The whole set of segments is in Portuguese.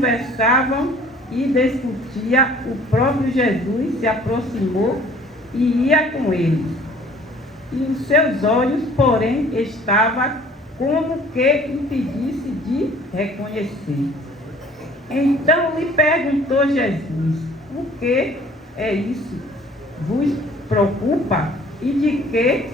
conversavam e discutia, o próprio Jesus se aproximou e ia com eles. E os seus olhos, porém, estavam como que impedisse de reconhecer. Então lhe perguntou Jesus: o que é isso? Vos preocupa? E de que?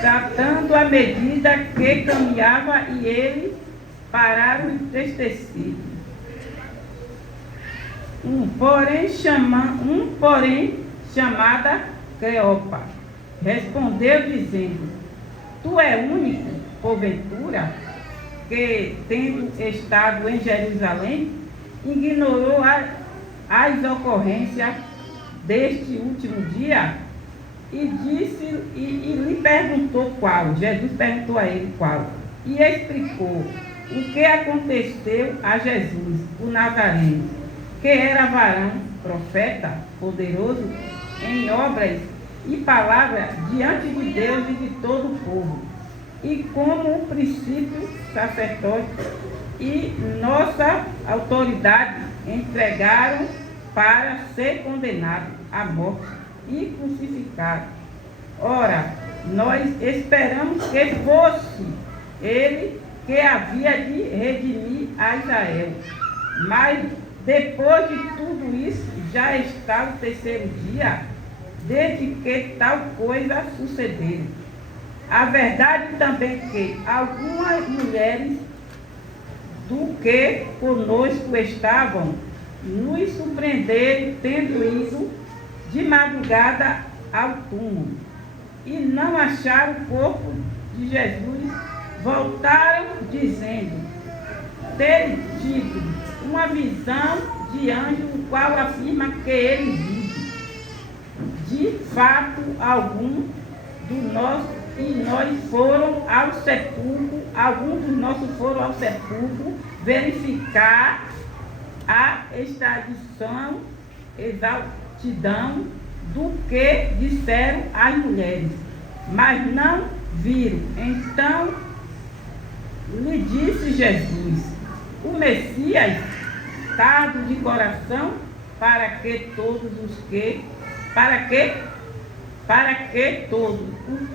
Tratando à medida que caminhava, e ele pararam entristecido. Porém, chamada Cleopa, respondeu dizendo: tu é único, porventura, que, tendo estado em Jerusalém, ignorou as ocorrências deste último dia? E lhe perguntou qual. Jesus perguntou a ele qual. E explicou o que aconteceu a Jesus, o Nazareno, que era varão, profeta, poderoso em obras e palavras diante de Deus e de todo o povo, e como o princípio sacerdote e nossa autoridade entregaram para ser condenado à morte e crucificado. Ora, nós esperamos que fosse ele que havia de redimir a Israel. Mas depois de tudo isso, já está o terceiro dia desde que tal coisa sucedeu. A verdade também que algumas mulheres do que conosco estavam nos surpreenderam tendo ido de madrugada ao túmulo e não acharam o corpo de Jesus. Voltaram dizendo ter tido uma visão de anjo, o qual afirma que ele vive. De fato algum do nosso, e nós foram ao sepulcro, alguns dos nossos foram ao sepulcro verificar a extradição, exatidão do que disseram as mulheres, mas não viram. Então lhe disse Jesus: o Messias tardo de coração, para que todos o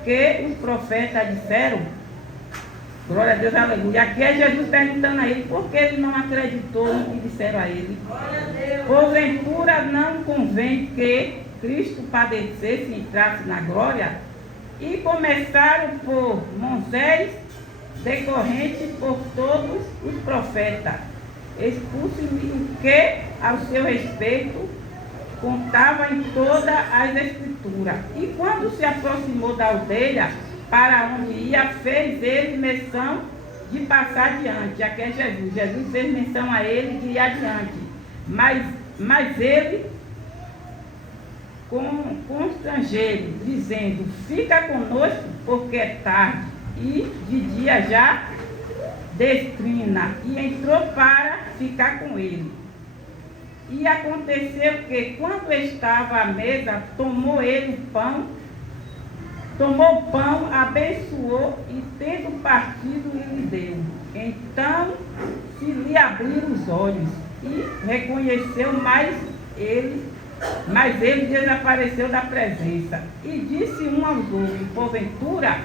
que os profetas disseram. Glória a Deus, aleluia. Aqui é Jesus perguntando a ele por que ele não acreditou no que disseram a ele. Porventura não convém que Cristo padecesse e entrasse na glória? E começaram por Moisés, decorrente por todos os profetas, expulse-me o que ao seu respeito contava em todas as escrituras. E quando se aproximou da aldeia para onde ia, fez ele menção de passar adiante. Aqui é Jesus. Jesus fez menção a ele de ir adiante. Mas ele constrangeiro, dizendo: fica conosco, porque é tarde e de dia já declina. E entrou para ficar com ele. E aconteceu que, quando estava à mesa, tomou o pão, abençoou e, tendo partido, lhe deu. Então se lhe abriram os olhos e reconheceu, mas ele desapareceu da presença. E disse um aos outros: porventura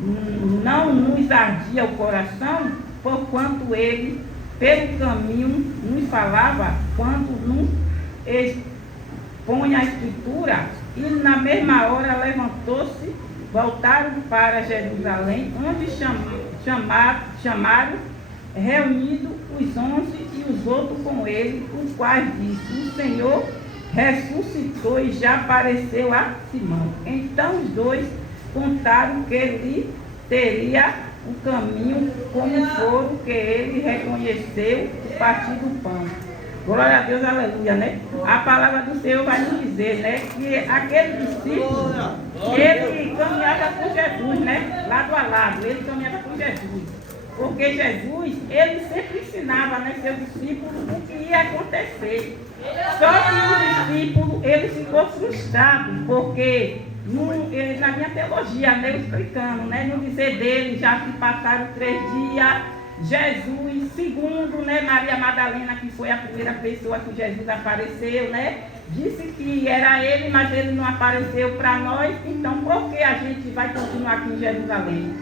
não nos ardia o coração, porquanto ele pelo caminho nos falava, quando nos expõe a Escritura? E na mesma hora levantou-se, voltaram para Jerusalém, onde chamaram, reunidos os 11 e os outros com ele, os quais disse: o Senhor ressuscitou e já apareceu a Simão. Então os dois contaram que lhe teria o caminho, como foram que ele reconheceu o partir do pão. Glória a Deus, aleluia, né? A palavra do Senhor vai nos dizer, né, que aquele discípulo, ele caminhava com Jesus, né? Lado a lado, ele caminhava com Jesus. Porque Jesus, ele sempre ensinava, né, seus discípulos o que ia acontecer. Só que o discípulo, ele ficou frustrado, porque na minha teologia, né, explicando, né, no dizer dele, já se passaram 3 dias, Jesus, segundo, né, Maria Madalena, que foi a primeira pessoa que Jesus apareceu, né, disse que era ele, mas ele não apareceu para nós, então por que a gente vai continuar aqui em Jerusalém?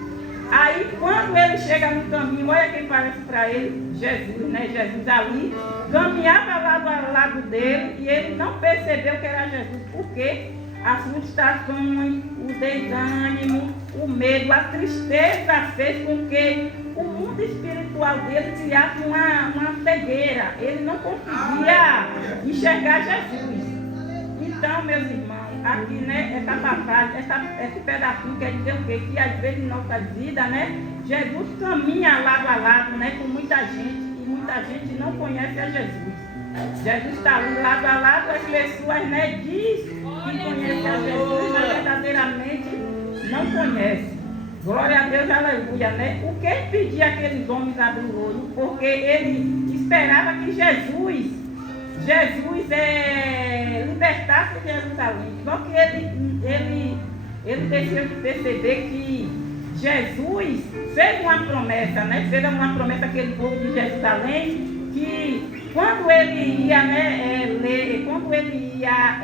Aí quando ele chega no caminho, olha quem parece para ele, Jesus, né, Jesus ali, caminhava lado a lado dele e ele não percebeu que era Jesus, porque as frustrações, o desânimo, o medo, a tristeza fez com que o mundo espiritual dele criasse uma cegueira. Ele não conseguia enxergar Jesus. Então, meus irmãos, aqui, né, essa passagem, esse pedacinho quer dizer o quê? Que às vezes em nossas vidas, né, Jesus caminha lado a lado, né, com muita gente, e muita gente não conhece a Jesus. Jesus está ali lado a lado, as pessoas, né, diz que conhece a Jesus, mas verdadeiramente não conhece. Glória a Deus, aleluia, né? O que ele pedia aqueles homens abrir o olho? Porque ele esperava que Jesus libertasse Jerusalém. Só que ele deixou de perceber que Jesus fez uma promessa, né? Fez uma promessa àquele povo de Jerusalém, que quando ele ia, né, quando ele ia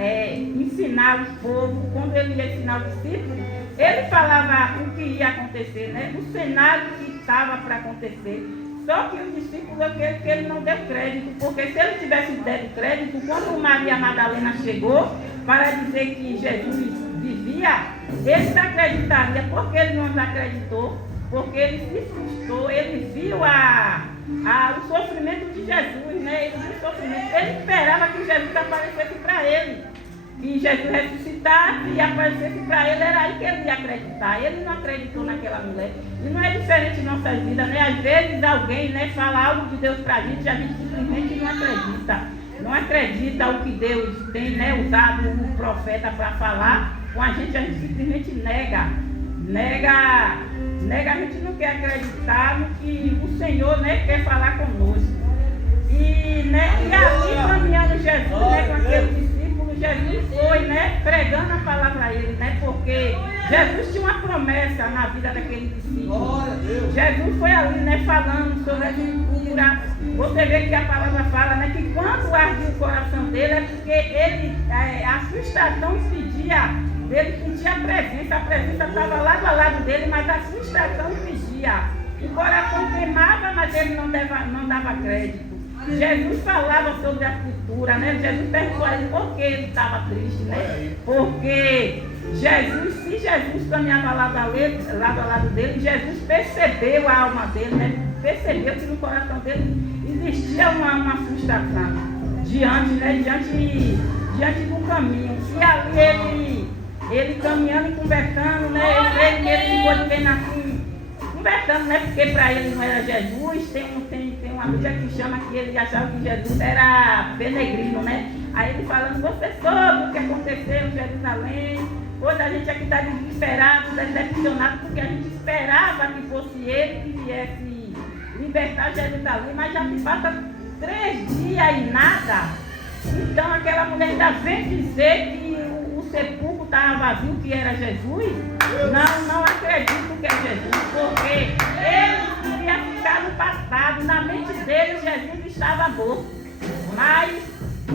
ensinar os povos, quando ele ia ensinar os discípulos, ele falava o que ia acontecer, né? O cenário que estava para acontecer. Só que os discípulos, que ele não deu crédito, porque se ele tivesse dado crédito, quando Maria Madalena chegou para dizer que Jesus vivia, eles acreditariam. Por que ele não acreditou? Porque ele se frustrou, ele viu o sofrimento de Jesus, né? Ele viu o sofrimento. Ele esperava que Jesus aparecesse para ele. Que Jesus ressuscitasse e aparecesse para ele, era aí que ele ia acreditar. Ele não acreditou naquela mulher. E não é diferente em nossas vidas, né? Às vezes alguém, né, fala algo de Deus para a gente simplesmente não acredita. Não acredita o que Deus tem, né, usado o profeta para falar. Com a gente simplesmente nega, a gente não quer acreditar no que o Senhor, né, quer falar conosco. E ali caminhando Jesus, né, com aquele discípulo, Jesus foi, né, pregando a palavra a ele, né, porque Jesus tinha uma promessa na vida daquele discípulo. Jesus foi ali, né, falando sobre a escritura. Você vê que a palavra fala, né, que quando ardia o coração dele é porque ele, a frustração impedia dele sentir a presença estava lado a lado dele, mas a frustração impedia. O coração queimava, mas ele não dava crédito. Jesus falava sobre a escritura, né? Jesus perguntou a ele por que ele estava triste, né? Porque se Jesus caminhava lado a lado dele, Jesus percebeu a alma dele, né? Percebeu que no coração dele existia uma frustração diante do caminho. E ali ele caminhando e conversando, né? Eu creio que ele ficou de bem assim, conversando, né? Porque para ele não era Jesus. Tem uma Bíblia que chama que ele achava que Jesus era peregrino, né? Aí ele falando, você soube o que aconteceu em Jerusalém. Hoje a gente aqui está desesperado, decepcionado, porque a gente esperava que fosse ele que viesse libertar Jerusalém, mas já se passa 3 dias e nada. Então aquela mulher ainda vem dizer que o sepulcro estava vazio, que era Jesus. Não acredito que é Jesus, porque ele queria ficar no passado. Na mente dele Jesus estava morto. Mas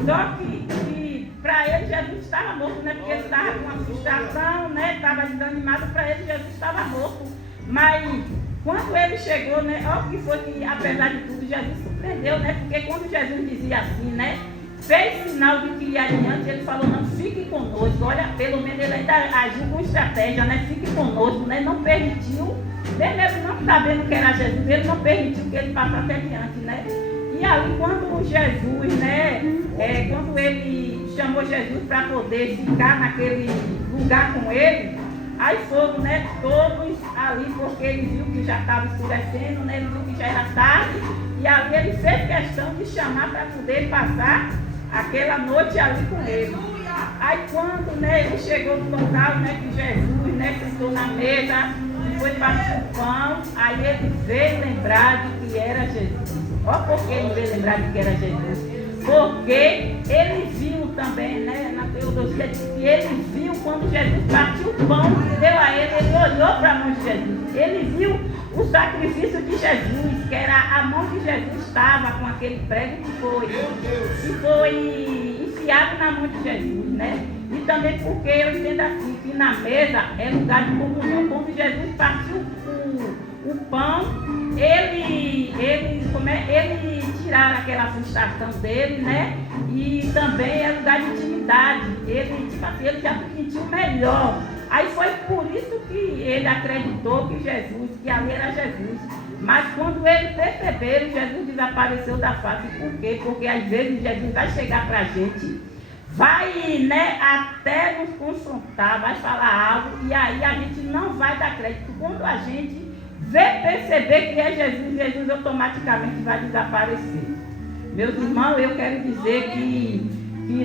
só que para ele Jesus estava morto, né? Porque ele estava com uma frustração, né? Estava desanimado, para ele Jesus estava morto. Mas quando ele chegou, né? Olha o que foi que, apesar de tudo, Jesus surpreendeu, né? Porque quando Jesus dizia assim, né? Fez sinal de que ia adiante, ele falou, não, fique conosco. Olha, pelo menos ele ainda agiu com estratégia, né? Fique conosco, né? Não permitiu, mesmo não sabendo que era Jesus, ele não permitiu que ele passasse adiante, né? E ali quando Jesus, né? Quando ele chamou Jesus para poder ficar naquele lugar com ele, aí foram, né, todos ali, porque ele viu que já estava escurecendo, né? Ele viu que já era tarde, e ali ele fez questão de chamar para poder passar aquela noite ali com ele. Aí quando, né, ele chegou no local, né, que Jesus, né, sentou na mesa e foi passar o pão, aí ele veio lembrar de que era Jesus. Olha por que ele veio lembrar de que era Jesus. Porque ele viu também, né, na teologia, diz que ele viu quando Jesus partiu o pão e deu a ele olhou para a mão de Jesus. Ele viu o sacrifício de Jesus, que era a mão que Jesus estava com aquele prego que foi enfiado na mão de Jesus, né? E também porque eu entendo assim, que na mesa é lugar de comunhão. Quando Jesus partiu o pão, ele tiraram aquela frustração dele, né? E também é lugar de intimidade. Ele já se sentiu melhor. Aí foi por isso que ele acreditou que ali era Jesus. Mas quando ele perceberam, Jesus desapareceu da face. Por quê? Porque às vezes Jesus vai chegar para a gente, vai, né, até nos confrontar, vai falar algo, e aí a gente não vai dar crédito. Quando a gente perceber que é Jesus automaticamente vai desaparecer. Meus irmãos, eu quero dizer que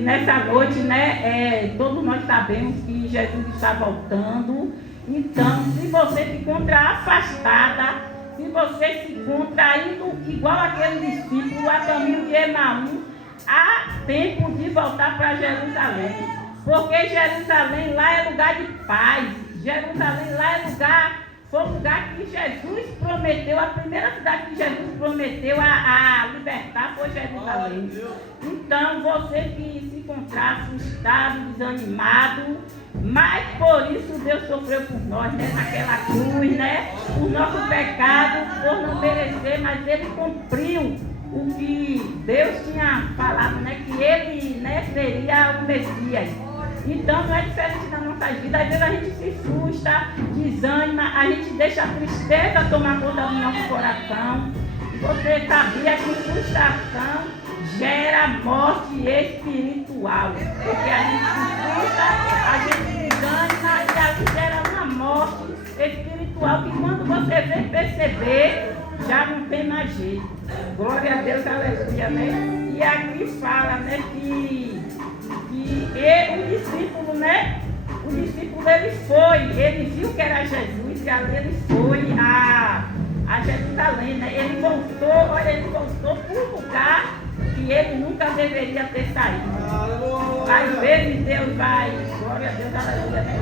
nessa noite, né, todos nós sabemos que Jesus está voltando. Então, se você se encontra afastada, se você se encontra indo igual aquele discípulo a caminho de Emaús, há tempo de voltar para Jerusalém. Porque Jerusalém lá é lugar de paz. Jerusalém lá é foi o lugar que Jesus prometeu, a primeira cidade que Jesus prometeu a libertar foi Jerusalém. Então, você que se encontrar assustado, desanimado, mas por isso Deus sofreu por nós, né? Naquela cruz, né? O nosso pecado, por não merecer, mas Ele cumpriu o que Deus tinha falado, né? Que Ele, né, seria o Messias. Então não é diferente da nossa vida. Às vezes a gente se frustra, desanima, a gente deixa a tristeza tomar conta do nosso coração. Você sabia que frustração gera morte espiritual? Porque a gente se frustra, a gente desanima e ali gera uma morte espiritual que quando você vem perceber, já não tem mais jeito. Glória a Deus, aleluia, né? E aqui fala, né, que o discípulo, né? O discípulo ele viu que era Jesus e ali ele foi a Jerusalém, né? Ele voltou para um lugar que ele nunca deveria ter saído. Às vezes Deus vai, glória a Deus, aleluia, né?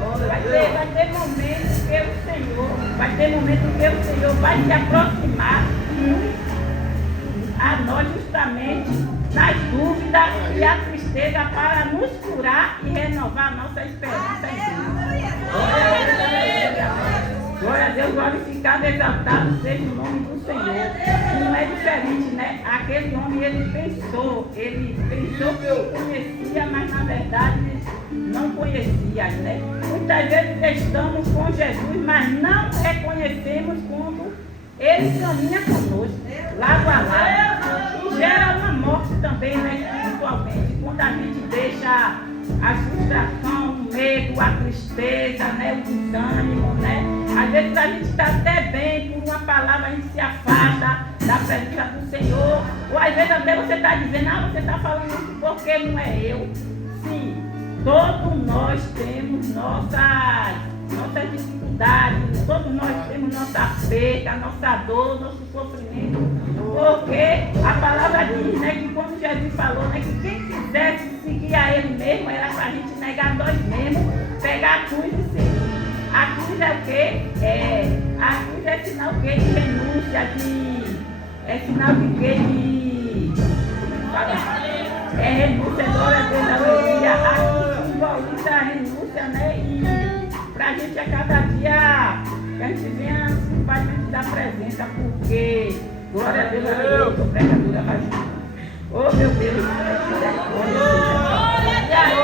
Vai ter momentos que o Senhor vai se aproximar a nós justamente nas dúvidas e a tristeza para nos curar e renovar a nossa esperança em Deus. Glória a Deus, glorificado, exaltado seja o nome do Senhor. Não é diferente, né? Aquele homem, ele pensou que conhecia, mas na verdade não conhecia, né? Muitas vezes estamos com Jesus, mas não reconhecemos quando Ele caminha conosco, lado a lado, e gera uma morte também, né, espiritualmente, quando a gente deixa a frustração, o medo, a tristeza, né, o desânimo, né? Às vezes a gente está até bem, por uma palavra a gente se afasta da presença do Senhor, ou às vezes até você está dizendo, você está falando isso porque não é eu. Sim, todos nós temos nossas dificuldades, todos nós temos nossa perda, nossa dor, nosso sofrimento, porque a palavra diz, né, que quando Jesus falou, né, que quem quisesse seguir a Ele mesmo, era para a gente negar nós mesmos, pegar a cruz e seguir. A cruz é o quê? A cruz é sinal de renúncia, é sinal de quê? Renúncia, glória a Deus, aleluia. Aqui simboliza a renúncia, né? E pra gente a cada dia que a gente venha simplesmente da presença, porque, glória a Deus, aleluia, eu sou pregadora, mas, oh meu Deus, e aí,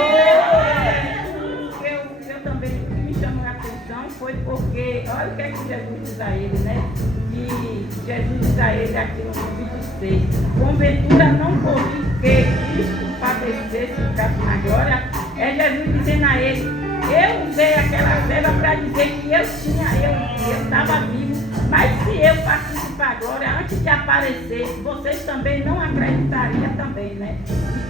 eu também, o que me chamou a atenção foi porque, olha o que é que Jesus diz a ele, né? Que Jesus diz a ele aqui no capítulo 6, porventura não convive que Cristo padecesse e ficasse na glória. É Jesus dizendo a ele, eu usei aquela cena para dizer que eu estava vivo, mas se eu partisse para a glória, antes de aparecer, vocês também não acreditariam também, né?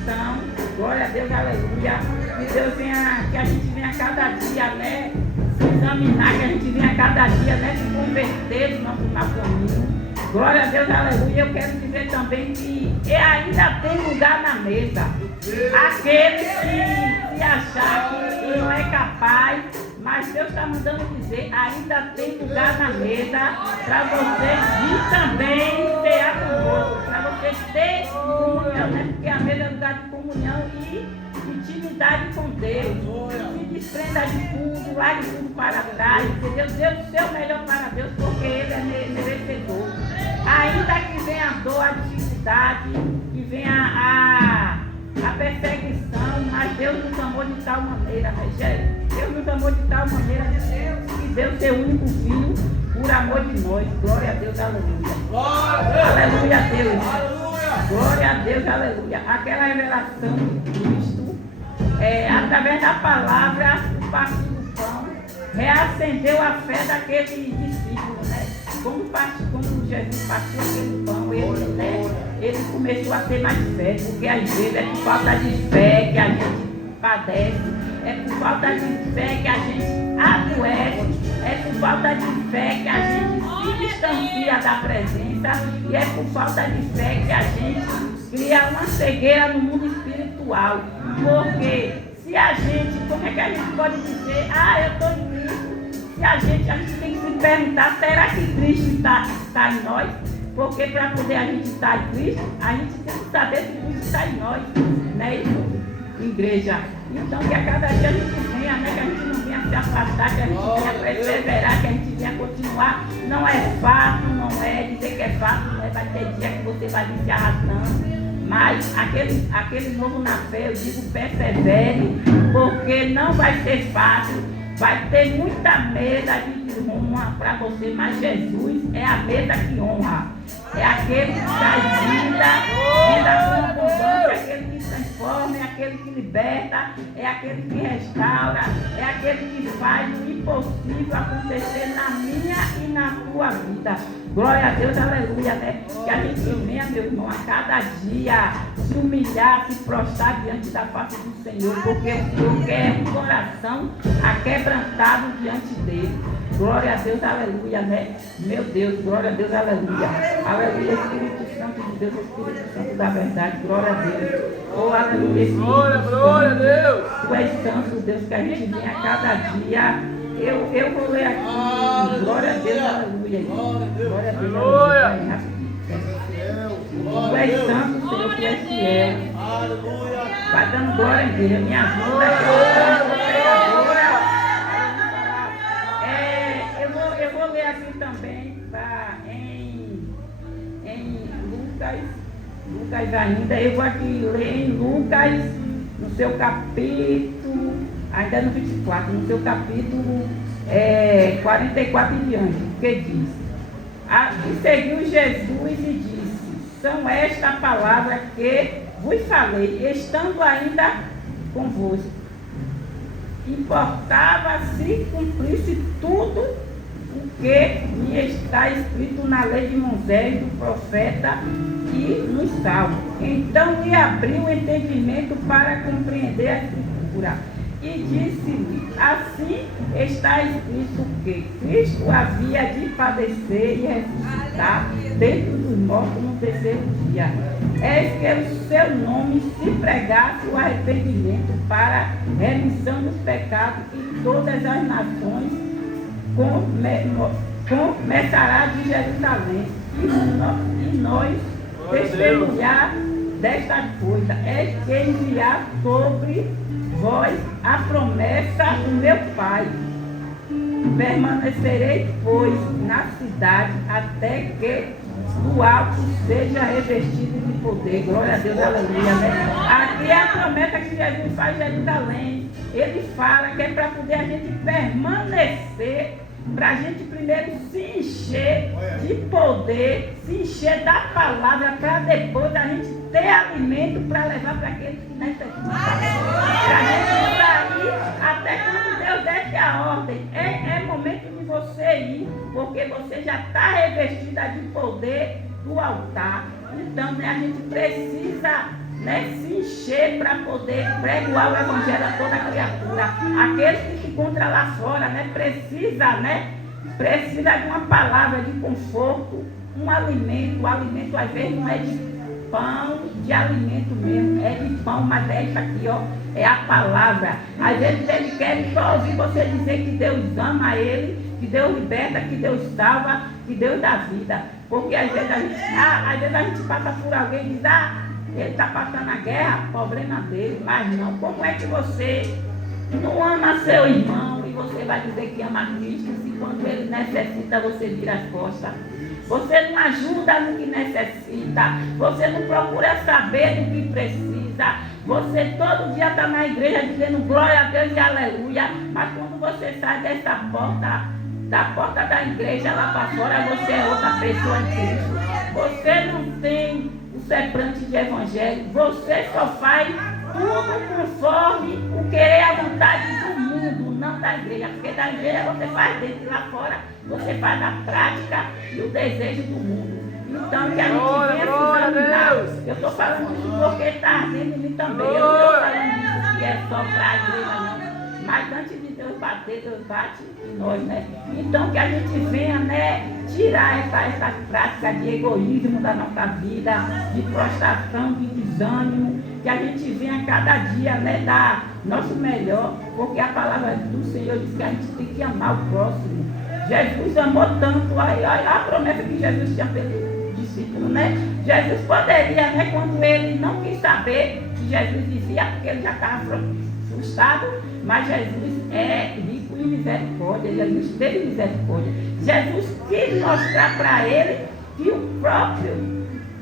Então, glória a Deus, aleluia, que Deus venha, que a gente venha cada dia, né, se examinar, que a gente venha cada dia, né, se converter no nosso mau caminho. Glória a Deus, aleluia. Eu quero dizer também que ainda tem lugar na mesa. Aquele que se achar que não é capaz, mas Deus está mandando dizer, ainda tem lugar na mesa para você vir também cear conosco, para você ter comunhão, né? Porque a mesa é lugar de comunhão e intimidade com Deus. Se desprenda de tudo, largue tudo para trás, entendeu? Dê o seu melhor para Deus, porque Ele é merecedor. Ainda que venha a dor, a dificuldade, que venha a perseguição, mas Deus nos amou de tal maneira, né, gente? Deus nos amou de tal maneira que deu seu único filho por amor de nós. Glória a Deus, aleluia. Aleluia a Deus. Glória a Deus, aleluia. Aquela revelação de Cristo, através da palavra, o partir do pão, reacendeu a fé daquele discípulo, né? Quando Jesus partiu aquele pão, ele começou a ter mais fé, porque às vezes é por falta de fé que a gente padece, é por falta de fé que a gente adoece, é por falta de fé que a gente se distancia da presença e é por falta de fé que a gente cria uma cegueira no mundo espiritual. Porque se a gente, como é que a gente pode dizer, eu estou em Cristo? Se a gente tem que se perguntar, será que Cristo está em nós? Porque para poder a gente estar em Cristo, a gente tem que saber que Cristo está em nós, né, igreja? Então que a cada dia a gente venha, né, que a gente não venha se afastar, que a gente venha perseverar, que a gente venha continuar. Não é fácil, não é dizer que é fácil, não é, vai ter dia que você vai vir se arrastando. Mas aquele novo na fé, eu digo persevere, porque não vai ser fácil. Vai ter muita mesa de honra para você, mas Jesus é a mesa que honra. É aquele que traz vida com abundância, é aquele que transforma, é aquele que liberta, é aquele que restaura, é aquele que faz o impossível acontecer na minha e na tua vida. Glória a Deus, aleluia, né? Que a gente venha, meu irmão, a cada dia se humilhar, se prostrar diante da face do Senhor, porque o Senhor quer um coração aquebrantado diante dele. Glória a Deus, aleluia, né? Meu Deus, glória a Deus, aleluia. Aleluia, Espírito Santo de Deus, Espírito Santo da verdade, glória a Deus. Oh, aleluia, Espírito glória a Deus. Tu és santo, Deus, que a gente vem a cada dia. Eu vou ler aqui, glória a Deus, aleluia. Glória a Deus, aleluia. Tu és santo, Senhor, tu és fiel. Vai dando glória a Deus, me ajuda, eu vou ler aqui também, em Lucas ainda, eu vou aqui ler em Lucas, no seu capítulo, ainda no 24, no seu capítulo 44 em diante, que diz: e seguiu Jesus e disse: são esta a palavra que vos falei, estando ainda convosco. Importava se cumprisse tudo o que me está escrito na lei de Moisés, do profeta e nos salmos. Então lhe abriu o entendimento para compreender a Escritura. E disse-lhe: assim está escrito que Cristo havia de padecer e ressuscitar dentre os mortos no terceiro dia. Eis que o seu nome se pregasse o arrependimento para remissão dos pecados e todas as nações começará de Jerusalém. E nós testemunhar desta coisa é que enviar sobre vós a promessa do meu Pai. Permanecerei, pois, na cidade até que do alto seja revestido de poder. Glória a Deus, aleluia, né? Aqui é a promessa que Jesus faz em Jerusalém. Ele fala que é para poder a gente permanecer, para a gente primeiro se encher de poder, se encher da palavra, para depois a gente ter alimento para levar para aqueles que necessitam. Para a gente sair até quando Deus desce a ordem. É momento de você ir, porque você já está revestida de poder do altar. Então, né, a gente precisa, né, se encher para poder pregoar o evangelho a toda criatura. Aqueles que se encontram lá fora, né, precisa de uma palavra de conforto, um alimento. O alimento às vezes não é de pão de alimento mesmo, é de pão, mas é isso aqui, ó, é a palavra. Às vezes ele quer só ouvir você dizer que Deus ama ele, que Deus liberta, que Deus salva, que Deus dá vida. Porque às vezes a gente passa por alguém e diz, ele está passando a guerra, problema dele, mas não. Como é que você não ama seu irmão e você vai dizer que ama Cristo se quando ele necessita você vira as costas? Você não ajuda no que necessita, você não procura saber do que precisa. Você todo dia está na igreja dizendo glória a Deus e aleluia, mas quando você sai dessa porta, da porta da igreja lá para fora, você é outra pessoa em Cristo. Você não tem o semblante de evangelho, você só faz tudo conforme o querer a vontade do mundo, não da igreja, porque da igreja você faz dentro e lá fora, você faz a prática e o desejo do mundo. Então, que a gente venha se examinar. Eu estou falando isso porque está ardendo em mim também. Eu não estou falando isso que é só para a igreja, não. Mas antes de Deus bater, Deus bate em nós, né? Então, que a gente venha, né, tirar essas práticas de egoísmo da nossa vida, de prostração, de desânimo, que a gente venha cada dia, né, dar nosso melhor, porque a palavra do Senhor diz que a gente tem que amar o próximo. Jesus amou tanto, olha a promessa que Jesus tinha feito aos discípulos, né? Jesus poderia, né, quando ele não quis saber que Jesus dizia, porque ele já estava frustrado, mas Jesus é rico em misericórdia, Jesus teve misericórdia. Jesus quis mostrar para ele que o próprio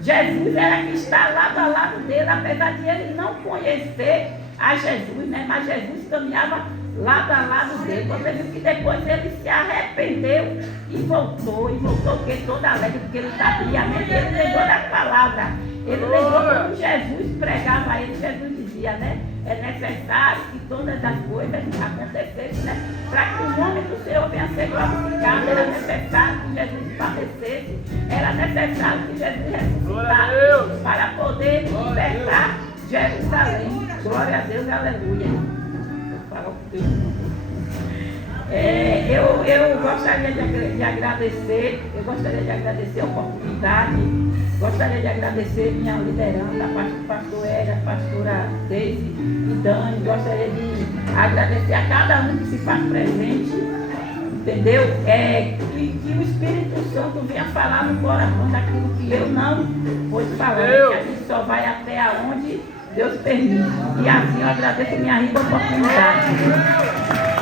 Jesus era que está lado a lado dele, apesar de ele não conhecer a Jesus, né? Mas Jesus caminhava lado a lado dele. Você viu que depois ele se arrependeu e voltou porque toda alegre, porque ele sabia, né? Ele lembrou das palavras. Ele lembrou quando Jesus pregava a ele, Jesus dizia, né? É necessário que todas as coisas acontecessem, né? Para que o nome do Senhor venha a ser glorificado. Era necessário que Jesus padecesse. Era necessário que Jesus ressuscitasse para poder libertar Jerusalém. Glória a Deus, aleluia. Eu gostaria de agradecer, a oportunidade. Gostaria de agradecer minha liderança, a pastor Ega, a pastora Deise e Dani. Gostaria de agradecer a cada um que se faz presente, entendeu? Que o Espírito Santo venha falar no coração daquilo que eu não pude falar, que a gente só vai até aonde Deus permite. E assim eu agradeço minha rica oportunidade.